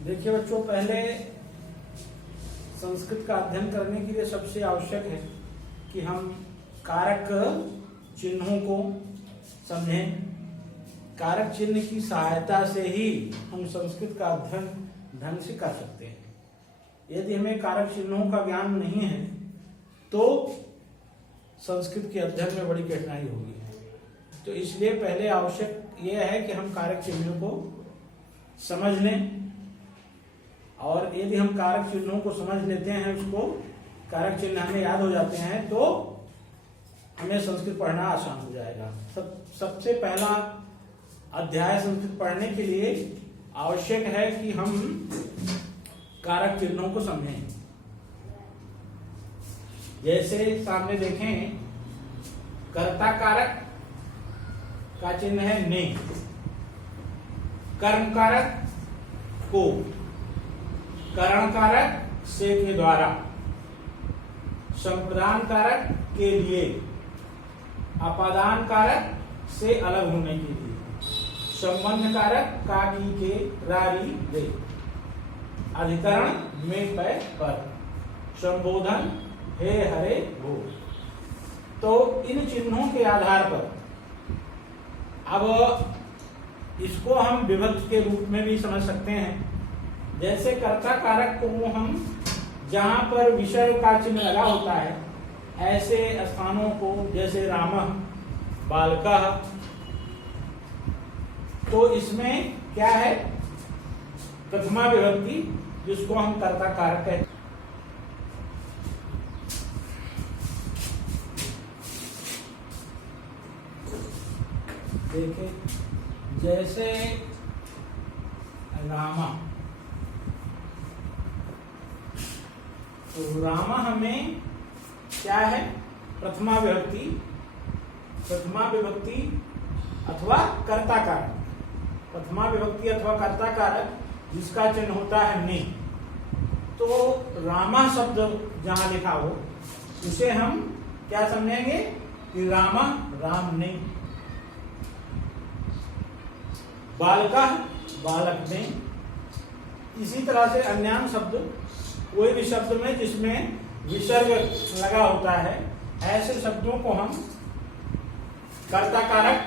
देखिए बच्चों, पहले संस्कृत का अध्ययन करने के लिए सबसे आवश्यक है कि हम कारक चिन्हों को समझें। कारक चिन्ह की सहायता से ही हम संस्कृत का अध्ययन ढंग से कर सकते हैं। यदि हमें कारक चिन्हों का ज्ञान नहीं है तो संस्कृत के अध्ययन में बड़ी कठिनाई होगी। तो इसलिए पहले आवश्यक यह है कि हम कारक चिन्हों को समझ लें, और यदि हम कारक चिन्हों को समझ लेते हैं, उसको कारक चिन्ह हमें याद हो जाते हैं, तो हमें संस्कृत पढ़ना आसान हो जाएगा। सबसे पहला अध्याय संस्कृत पढ़ने के लिए आवश्यक है कि हम कारक चिन्हों को समझें। जैसे सामने देखें, कर्ता कारक का चिन्ह है ने, कर्म कारक को, करण कारक से के द्वारा, संप्रदान कारक के लिए, अपादान कारक से अलग होने के लिए, संबंध कारक का की के रारी दे, अधिकरण में पै पर, संबोधन हे हरे हो। तो इन चिन्हों के आधार पर अब इसको हम विभक्त के रूप में भी समझ सकते हैं। जैसे कर्ता कारक को हम जहां पर विसर्ग का चिन्ह लगा होता है, ऐसे स्थानों को, जैसे रामः, बालकः, तो इसमें क्या है, प्रथमा विभक्ति, जिसको हम कर्ता कारक कहते हैं। देखिए, जैसे रामा, तो रामा हमें क्या है, प्रथमा विभक्ति, प्रथमा विभक्ति अथवा कर्ता कारक, प्रथमा विभक्ति अथवा कर्ता कारक जिसका चिन्ह होता है ने। तो रामा शब्द जहां लिखा हो उसे हम क्या समझेंगे कि रामा राम ने, बालका बालक ने। इसी तरह से अन्यान शब्द, कोई भी शब्द में जिसमें विसर्ग लगा होता है, ऐसे शब्दों को हम कर्ता कारक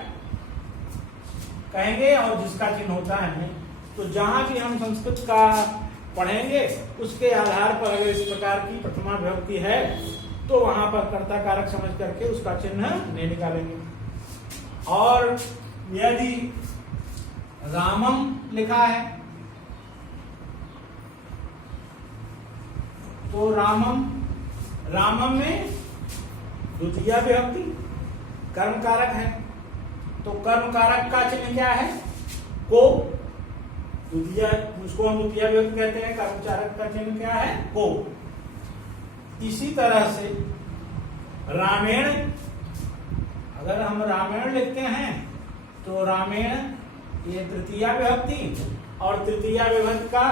कहेंगे, और जिसका चिन्ह होता है ने। तो जहां भी हम संस्कृत का पढ़ेंगे उसके आधार पर अगर इस प्रकार की प्रथमा विभक्ति है तो वहां पर कर्ता कारक समझ करके उसका चिन्ह ने निकालेंगे। और यदि रामम लिखा है तो रामम में द्वितीय विभक्ति कर्म कारक है, तो कर्म कारक का चिन्ह क्या है, को, द्वितीय, उसको हम द्वितीय विभक्ति कहते हैं। कर्म कारक का चिन्ह क्या है, को। इसी तरह से रामेण, अगर हम रामायण लिखते हैं तो रामेण ये तृतीया विभक्ति, और तृतीया विभक्ति का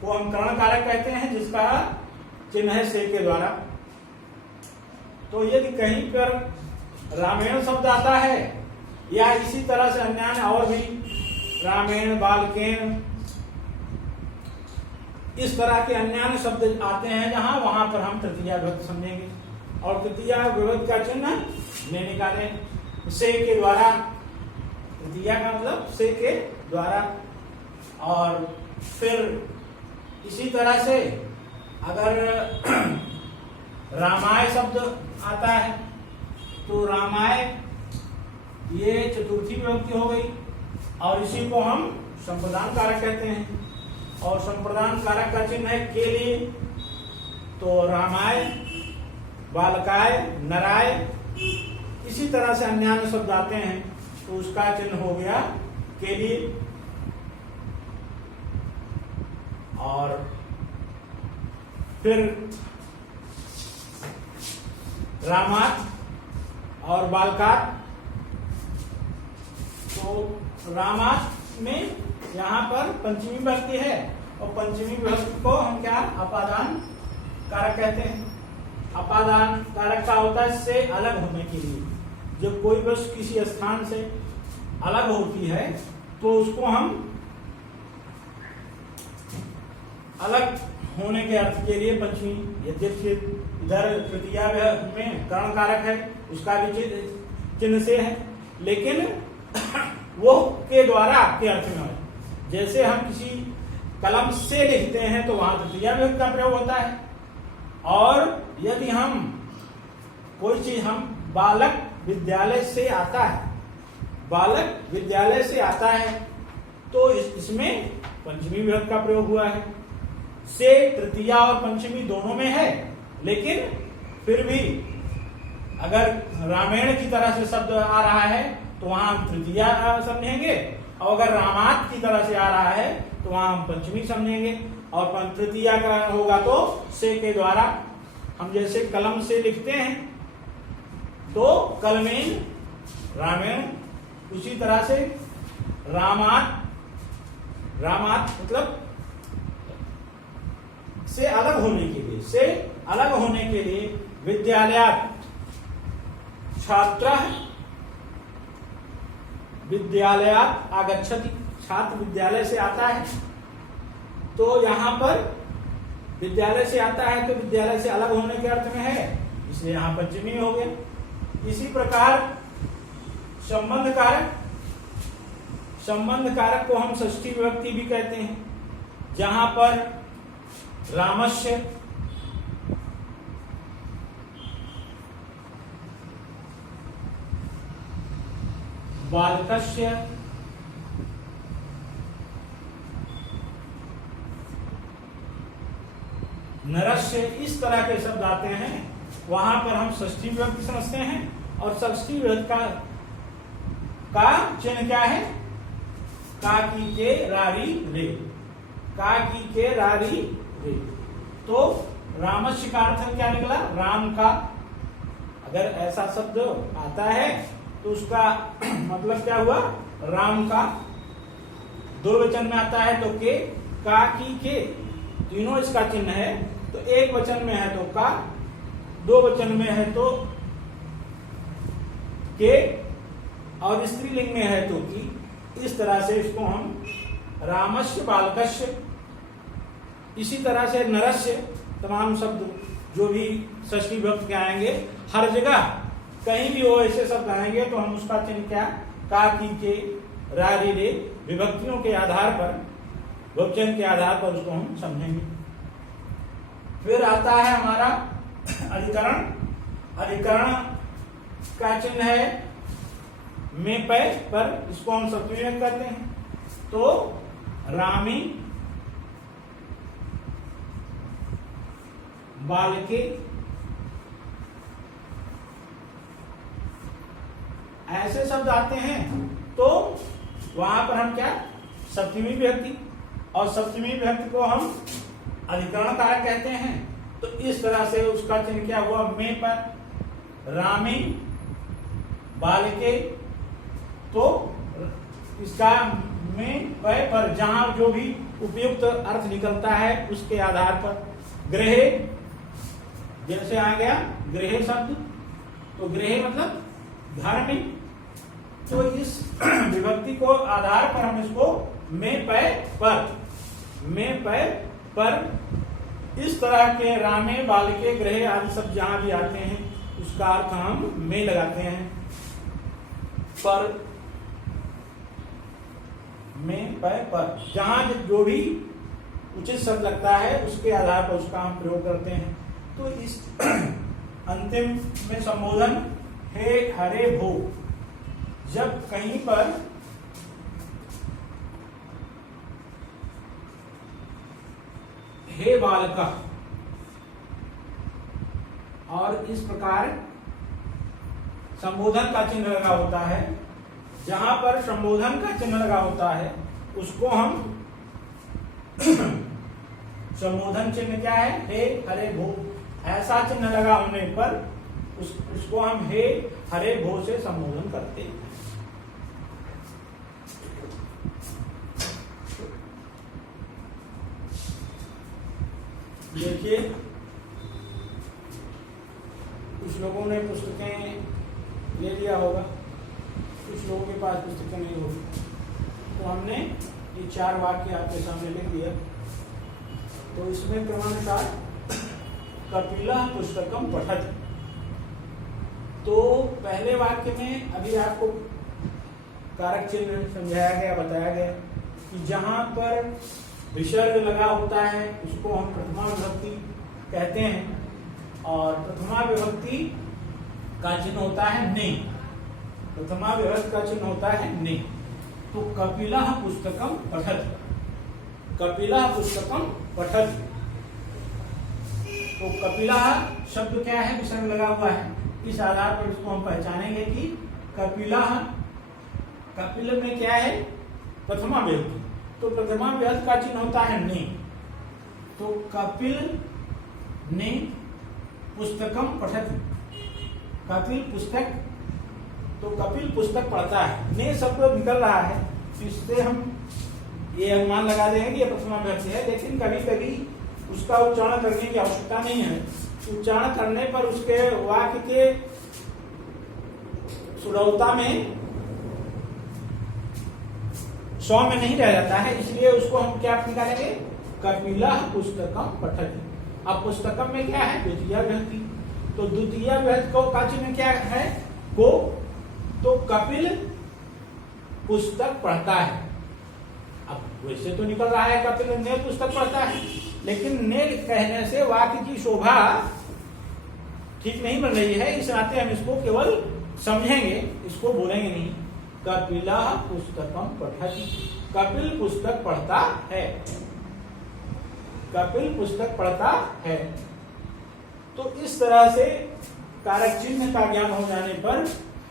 को हम करण कारक कहते हैं, जिसका चिन्ह है से के द्वारा। तो यदि कहीं पर रामायण शब्द आता है, या इसी तरह से अन्य और भी रामेण, बालकेन, इस तरह के अन्य शब्द आते हैं जहां, वहां पर हम तृतीया विभक्ति समझेंगे, और तृतीया विभक्ति का चिन्ह ने निकालें से के द्वारा। तृतीया का मतलब से के द्वारा। और फिर इसी तरह से अगर रामाय शब्द आता है तो रामाय ये चतुर्थी विभक्ति हो गई, और इसी को हम संप्रदान कारक कहते हैं, और संप्रदान कारक का चिन्ह है के लिए। तो रामाय, बालकाय, नराय, इसी तरह से अन्य शब्द आते हैं तो उसका चिन्ह हो गया के लिए। और फिर रामात और बालकात, तो रामात में यहाँ पर पंचमी विभक्ति है, और पंचमी विभक्ति को हम क्या, अपादान कारक कहते हैं। अपादान कारक का होता है से अलग होने के लिए। जब कोई वस्तु किसी स्थान से अलग होती है तो उसको हम अलग होने के अर्थ के लिए पंचमी, यद्यपि इधर तृतीया में कर्ण कारक है, उसका भी चिन्ह से है, लेकिन वो के द्वारा आपके अर्थ में है। जैसे हम किसी कलम से लिखते हैं तो वहां तृतीया विभक्ति का प्रयोग होता है, और यदि हम कोई चीज हम बालक विद्यालय से आता है, बालक विद्यालय से आता है, तो इसमें पंचमी विभक्ति का प्रयोग हुआ है। से तृतीया और पंचमी दोनों में है, लेकिन फिर भी अगर रामायण की तरह से शब्द आ रहा है तो वहां हम तृतीया समझेंगे, और अगर रामात की तरह से आ रहा है तो वहां हम पंचमी समझेंगे, और तृतीया का होगा तो से के द्वारा। हम जैसे कलम से लिखते हैं तो कलमेन रामायण, उसी तरह से रामात, रामात मतलब से अलग होने के लिए, से अलग होने के लिए विद्यालयात् छात्रः विद्यालयात् आगच्छति, छात्र विद्यालय से आता है, तो यहां पर विद्यालय से आता है तो विद्यालय से अलग होने के अर्थ में है, इसलिए यहां पंचमी हो गया। इसी प्रकार संबंध कारक, संबंध कारक को हम षष्ठी विभक्ति भी कहते हैं, जहां पर रामस्य, बालकस्य, नरस्य, इस तरह के शब्द आते हैं, वहां पर हम षष्ठी विभक्ति समझते हैं। और षष्ठी विभक्ति का चिन्ह क्या है? का की के रारी रे, का की के रारी रे। तो रामस्य का अर्थ क्या निकला? राम का। अगर ऐसा शब्द आता है तो उसका मतलब क्या हुआ? राम का। दो वचन में आता है तो के, का की के, तीनों इसका चिन्ह है। तो एक वचन में है तो का, दो वचन में है तो के, और स्त्रीलिंग में है तो की। इस तरह से इसको हम रामस्य, बालकस्य, इसी तरह से नरस्य, तमाम शब्द जो भी षष्ठी विभक्ति के आएंगे, हर जगह कहीं भी वो ऐसे शब्द आएंगे तो हम उसका चिन्ह क्या? का की के रारी रे, विभक्तियों के आधार पर, बहुवचन के आधार पर उसको हम समझेंगे। फिर आता है हमारा अधिकरण। अधिकरण का चिन्ह है में पे पर, इसको हम सप्तमी में करते हैं। तो रामी, बालके, ऐसे शब्द आते हैं तो वहां पर हम क्या? सप्तमी विभक्ति, और सप्तमी विभक्ति को हम अधिकरण कारक कहते हैं। तो इस तरह से उसका चिन्ह क्या हुआ? में पर, रामी, बालके। तो इसका में पर जहां जो भी उपयुक्त अर्थ निकलता है उसके आधार पर। गृह, जैसे आ गया गृह शब्द, तो गृह मतलब घर में। तो इस विभक्ति को आधार पर हम इसको में पे पर, में पे पर, इस तरह के रामे, बालके, गृह आदि सब जहां भी आते हैं उसका अर्थ हम में लगाते हैं। पर, में पे पर, जहां जो भी उचित शब्द लगता है उसके आधार पर उसका हम प्रयोग करते हैं। तो इस अंतिम में संबोधन हे हरे भो, जब कहीं पर हे बालका और इस प्रकार संबोधन का चिन्ह लगा होता है, जहां पर संबोधन का चिन्ह लगा होता है उसको हम संबोधन चिन्ह क्या है? हे हरे भो। ऐसा चिन्ह लगा होने पर उसको हम हे हरे भो से संबोधन करते हैं। देखिए, कुछ लोगों ने पुस्तकें ले लिया होगा, कुछ लोगों के पास पुस्तकें नहीं होगी, तो हमने ये 4 वाक्य आपके सामने लिख दिया। तो इसमें क्रमानुसार कपिलः पुस्तकम पठति। तो पहले वाक्य में अभी आपको कारक चिन्ह समझाया गया, बताया गया कि जहां पर विसर्ग लगा होता है उसको हम प्रथमा विभक्ति कहते हैं, और प्रथमा विभक्ति का चिन्ह होता है ने। प्रथमा विभक्ति का चिन्ह होता है ने। तो कपिलः पुस्तकम पठति, कपिलः पुस्तकम पठति। तो कपिलः शब्द क्या है, विसर्ग लगा हुआ है। इस आधार पर इसको हम पहचानेंगे कि कपिलः, कपिल में क्या है, प्रथमा विभक्ति। तो प्रथमा विभक्ति का चिन्ह होता है ने। तो कपिल ने पुस्तकम पठति, कपिल पुस्तक, तो कपिल पुस्तक पढ़ता है। ने शब्द निकल रहा है, इससे हम ये अनुमान लगा देंगे कि ये प्रथमा विभक्ति है। लेकिन कभी कभी उसका उच्चारण करने की आवश्यकता नहीं है। उच्चारण करने पर उसके वाक्य के सुडौलता में सौम्य नहीं रह जाता है, इसलिए उसको हम क्या निकालेंगे, कपिलः पुस्तकम पठति। अब पुस्तकम में क्या है, द्वितीय विभक्ति। तो द्वितीय विभक्ति को का चिन्ह क्या है, को। तो कपिल पुस्तक पढ़ता है। अब वैसे तो निकल रहा है कपिल ने पुस्तक पढ़ता है, लेकिन ने कहने से वाक्य की शोभा ठीक नहीं बन रही है। इस नाते हम इसको केवल समझेंगे, इसको बोलेंगे नहीं। कपिलः पुस्तकम पठति, कपिल पुस्तक पढ़ता है, कपिल पुस्तक पढ़ता है। तो इस तरह से कारक चिन्ह का ज्ञान हो जाने पर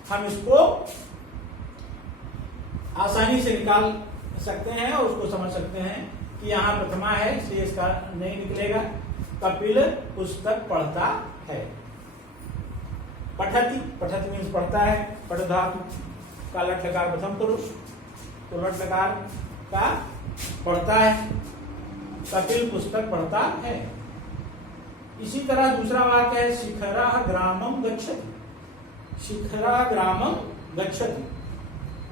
हम इसको आसानी से निकाल सकते हैं और उसको समझ सकते हैं कि यहाँ प्रथमा है, इसलिए इसका नहीं निकलेगा। कपिल पुस्तक पढ़ता है। पठति, पठति मीन्स पढ़ता है। पठ धातु का लट लकार प्रथम पुरुष, तो लट लकार का पढ़ता है। कपिल पुस्तक पढ़ता है। इसी तरह दूसरा वाक्य है शिखरः ग्रामं गच्छति, शिखरः ग्रामं गच्छति।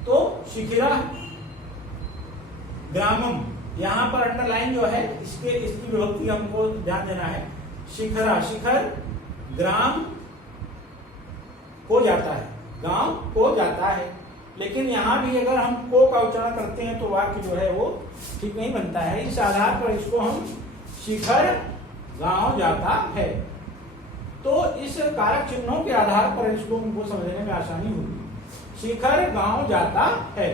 तो शिखरः ग्रामम, यहाँ पर अंडरलाइन जो है इसकी विभक्ति हमको ध्यान देना है। शिखरा, शिखर ग्राम को जाता है, गांव को जाता है। लेकिन यहाँ भी अगर हम को का उच्चारण करते हैं तो वाक्य जो है वो ठीक नहीं बनता है। इस आधार पर इसको हम शिखर गांव जाता है। तो इस कारक चिन्हों के आधार पर इसको हमको समझने में आसानी होगी। शिखर गांव जाता है,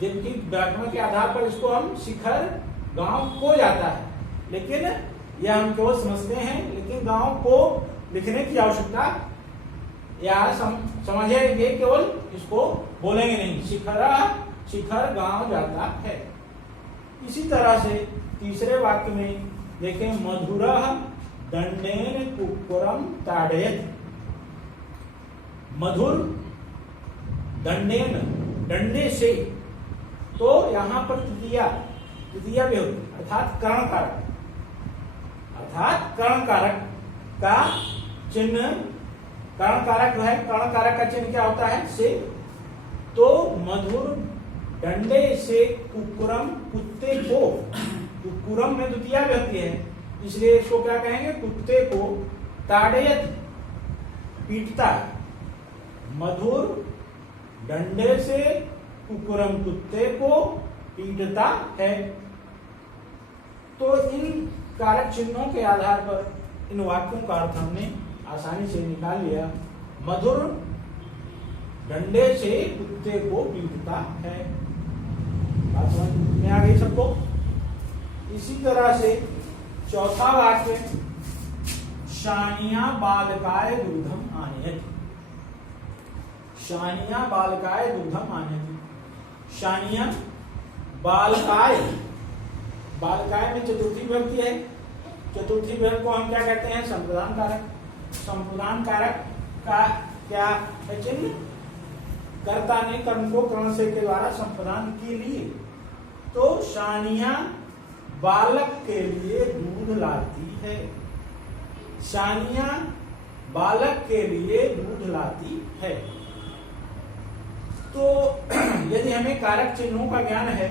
जिनकी व्याकरण के आधार पर इसको हम शिखर गांव को जाता है, लेकिन यह हम केवल समझते हैं। लेकिन गांव को लिखने की आवश्यकता या समझेंगे, केवल इसको बोलेंगे नहीं। शिखर गांव जाता है। इसी तरह से तीसरे वाक्य में देखें, मधुरः दंडेन कुक्कुरम ताड़यति। मधुर दंडेन, डंडे से। तो यहाँ पर तृतीय विभक्ति अर्थात कर्ण कारक, अर्थात कर्ण कारक का चिन्ह, कर्ण कारक है। कर्ण कारक का चिन्ह क्या होता है, से। तो मधुर डंडे से कुक्कुरम, कुत्ते को। कुक्कुरम में द्वितीय विभक्ति है, इसलिए इसको क्या कहेंगे, कुत्ते को। ताड़यति, पीटता है। मधुर डंडे से कुक्कुरम, कुत्ते को पीटता है। तो इन कारक चिन्हों के आधार पर इन वाक्यों का अर्थ हमने आसानी से निकाल लिया। मधुर डंडे से कुत्ते को पीटता है। बात समझ में आ गई सबको। इसी तरह से चौथा वाक्य, शानिया बालकाय दुग्धम आनयति। शानिया बालकाय दुग्धम आनयति। शानिया बालकाय, बालकाय में चतुर्थी विभक्ति है। चतुर्थी विभक्ति को हम क्या कहते हैं, संप्रदान कारक। संप्रदान कारक का क्या है चिन्ह, कर्ता ने कर्म को कर्ण से के द्वारा संप्रदान के लिए। तो शानिया बालक के लिए दूध लाती है। शानिया बालक के लिए दूध लाती है। तो यदि हमें कारक चिन्हों का ज्ञान है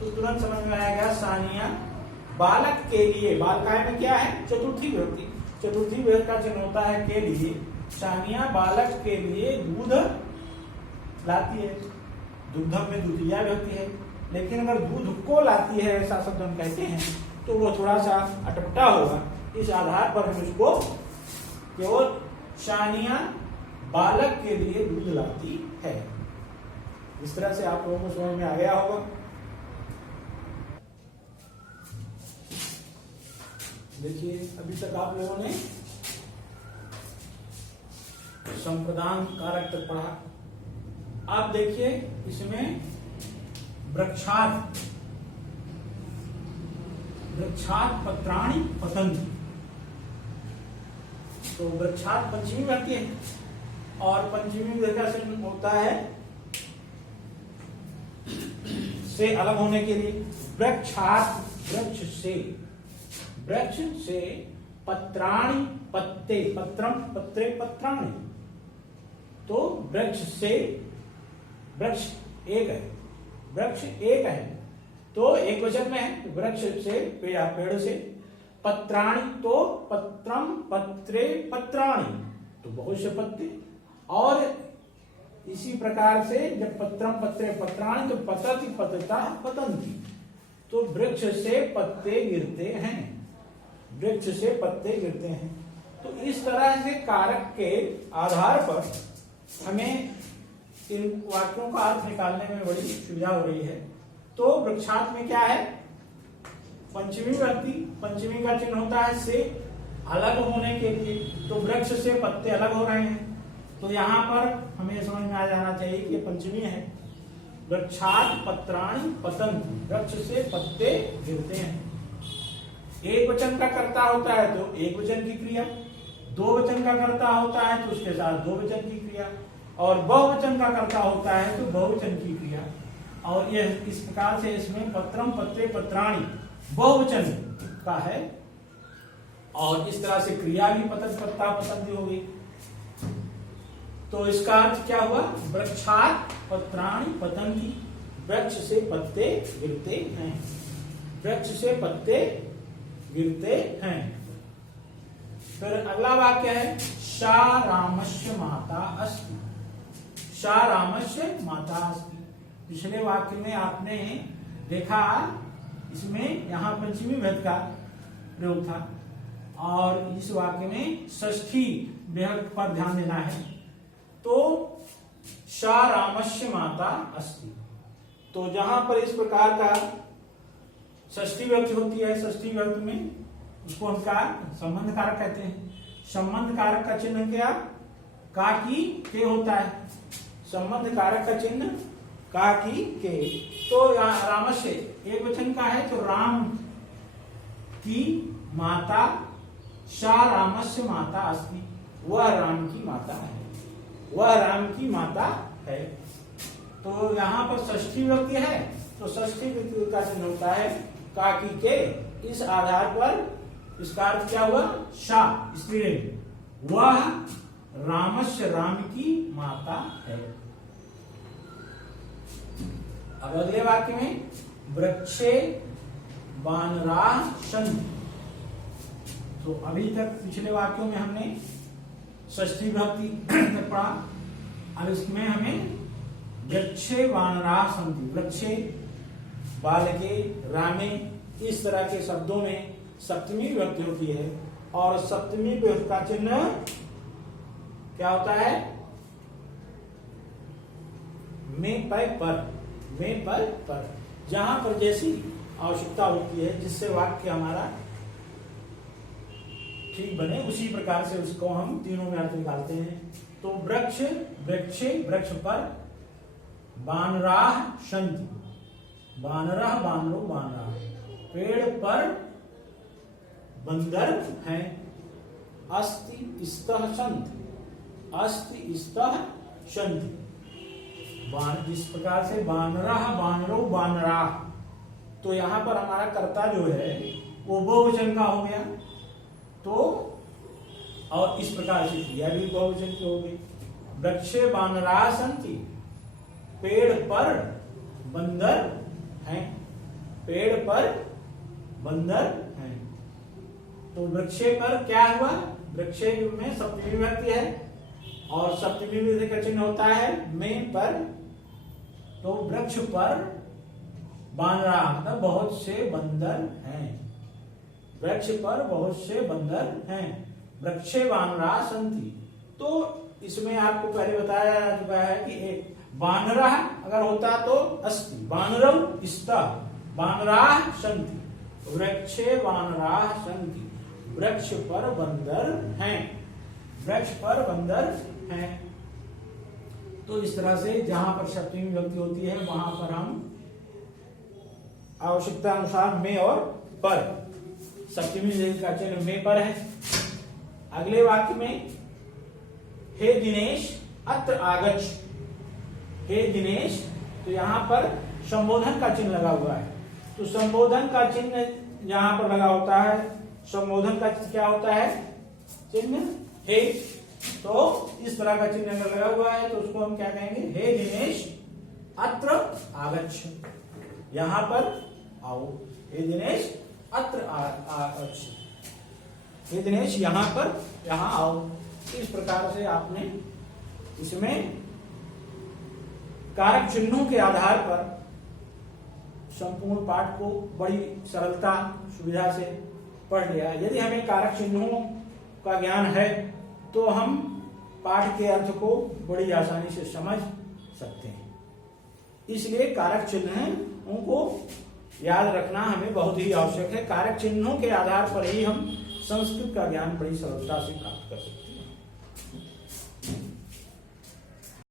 तो तुरंत समझ में आएगा सानिया बालक के लिए, बालकाय में क्या है? चतुर्थी विभक्ति। चतुर्थी विभक्ति का चिन्ह होता है के लिए। सानिया बालक के लिए दूध लाती है। दुग्धम में द्वितीया विभक्ति है, लेकिन अगर दूध को लाती है ऐसा शब्द हम कहते हैं तो वो थोड़ा सा अटपटा होगा। इस आधार पर हम इसको केवल सानिया बालक के लिए दूध लाती है। इस तरह से आप लोगों को समझ में आ गया होगा। देखिए अभी तक आप लोगों ने संप्रदान कारक तक पढ़ा। आप देखिए इसमें वृक्षात् पत्राणि पतन्ति, तो वृक्षात् पंचमी विभक्ति है और पंचमी विभक्ति का चिन्ह होता है से अलग होने के लिए। वृक्षात् वृक्ष से पत्राणि पत्ते, पत्रम पत्रे पत्राणि, तो वृक्ष से, वृक्ष एक है, वृक्ष एक है तो एक वचन में है। वृक्ष से पेड़ से, पत्राणि तो पत्रम पत्रे पत्राणि, तो बहुत से पत्ते। और इसी प्रकार से जब पत्रम पत्रे पत्राणि तो पतति पतता पतन्ति, तो वृक्ष से पत्ते गिरते हैं, वृक्ष से पत्ते गिरते हैं। तो इस तरह से कारक के आधार पर हमें इन वाक्यों का अर्थ निकालने में बड़ी सुविधा हो रही है। तो वृक्षात् में क्या है? पंचमी विभक्ति, पंचमी का चिन्ह होता है से अलग होने के लिए, तो वृक्ष से पत्ते अलग हो रहे हैं। तो यहाँ पर हमें समझ में आ जाना चाहिए कि ये पंचमी है। वृक्षात् पत्राणि पतन्ति, वृक्ष से पत्ते गिरते हैं। एक वचन का कर्ता होता है तो एक वचन की क्रिया, दो वचन का कर्ता होता है तो उसके साथ दो वचन की क्रिया, और बहुवचन का कर्ता होता है तो बहुवचन की क्रिया। और यह इस प्रकार से इसमें पत्रम पत्रे पत्राणि बहुवचन का है, और इस तरह से क्रिया भी पतत पत्ता पतंती होगी। तो इसका अर्थ क्या हुआ? वृक्षात् पत्राणि पतन्ति, वृक्ष से पत्ते गिरते हैं, वृक्ष से पत्ते गिरते हैं। फिर अगला वाक्य है सा रामस्य माता अस्ति, सा रामस्य माता अस्ति। पिछले वाक्य में आपने देखा इसमें यहाँ पंचमी विभक्ति का प्रयोग था, और इस वाक्य में षष्ठी विभक्ति पर ध्यान देना है। तो सा रामस्य माता अस्ति, तो जहां पर इस प्रकार का षष्ठी विभक्ति होती है, षष्ठी विभक्ति में उसको हम क्या संबंध कारक कहते हैं। संबंध कारक का चिन्ह क्या? का की के होता है। संबंध कारक का चिन्ह का की के। तो रामस्य एक वचन का है तो राम की माता, सा रामस्य माता अस्ति, वह राम की माता है, वह राम की माता है। तो यहाँ पर षष्ठी विभक्ति है तो षष्ठी विभक्ति का चिन्ह होता है का की के। इस आधार पर इसका अर्थ क्या हुआ? सा स्त्रीलिंग, वह रामस्य राम की माता है। अब अगले वाक्य में वृक्षे वानराः सन्ति, तो अभी तक पिछले वाक्यों में हमने षष्ठी विभक्ति तक पढ़ा। अब इसमें हमें वृक्षे वानराः सन्ति, वृक्षे बालके रामे, इस तरह के शब्दों में सप्तमी विभक्ति होती है, और सप्तमी विभक्ति का चिन्ह क्या होता है? में पर, जहां पर जैसी आवश्यकता होती है, जिससे वाक्य हमारा ठीक बने, उसी प्रकार से उसको हम तीनों में अर्थ निकालते हैं। तो वृक्ष, वृक्षे वृक्ष पर, वानराः सन्ति, वानरः वानरो वानराः, पेड़ पर बंदर हैं। अस्ति स्तः सन्ति, अस्ति स्तः सन्ति, जिस प्रकार से वानरः वानरो वानराः, तो यहाँ पर हमारा कर्ता जो है वो बहुवचन का हो गया। तो और इस प्रकार से क्रिया भी बहुवचन की हो गई। वृक्षे वानराः सन्ति, पेड़ पर बंदर हैं। पेड़ पर बंदर हैं। तो वृक्षे पर क्या हुआ, वृक्षे में सप्तमी विभक्ति है और सप्तमी विभक्ति का चिन्ह होता है में पर, तो वृक्ष पर बानरा मतलब बहुत से बंदर हैं। वृक्ष पर बहुत से बंदर हैं। वृक्षे बानरा संति। तो इसमें आपको पहले बताया जा चुका है कि एक बानरा अगर होता तो अस्ति, बानरम स्तः, बानरा संति, वृक्षे बानरा संति, वृक्ष पर बंदर हैं, वृक्ष पर बंदर हैं। तो इस तरह से जहां पर सप्तमी विभक्ति होती है वहां पर हम आवश्यकता अनुसार में और पर, सप्तमी विभक्ति का चिन्ह में पर है। अगले वाक्य में हे दिनेश अत्र आगच्छ, हे दिनेश, तो यहां पर संबोधन का चिन्ह लगा हुआ है। तो संबोधन का चिन्ह यहां पर लगा होता है, संबोधन का क्या होता है चिन्ह हे। तो इस तरह का चिन्ह अगर लगा हुआ है तो उसको हम क्या कहेंगे, हे दिनेश अत्र आगच्छ, यहां पर आओ, हे दिनेश अत्र आगच्छ, हे दिनेश यहां पर, यहां आओ। इस प्रकार से आपने इसमें कारक चिन्हों के आधार पर संपूर्ण पाठ को बड़ी सरलता सुविधा से पढ़ लिया। यदि हमें कारक चिन्हों का ज्ञान है तो हम पाठ के अर्थ को बड़ी आसानी से समझ सकते हैं। इसलिए कारक चिन्हों को याद रखना हमें बहुत ही आवश्यक है। कारक चिन्हों के आधार पर ही हम संस्कृत का ज्ञान बड़ी सरलता से प्राप्त कर सकते हैं।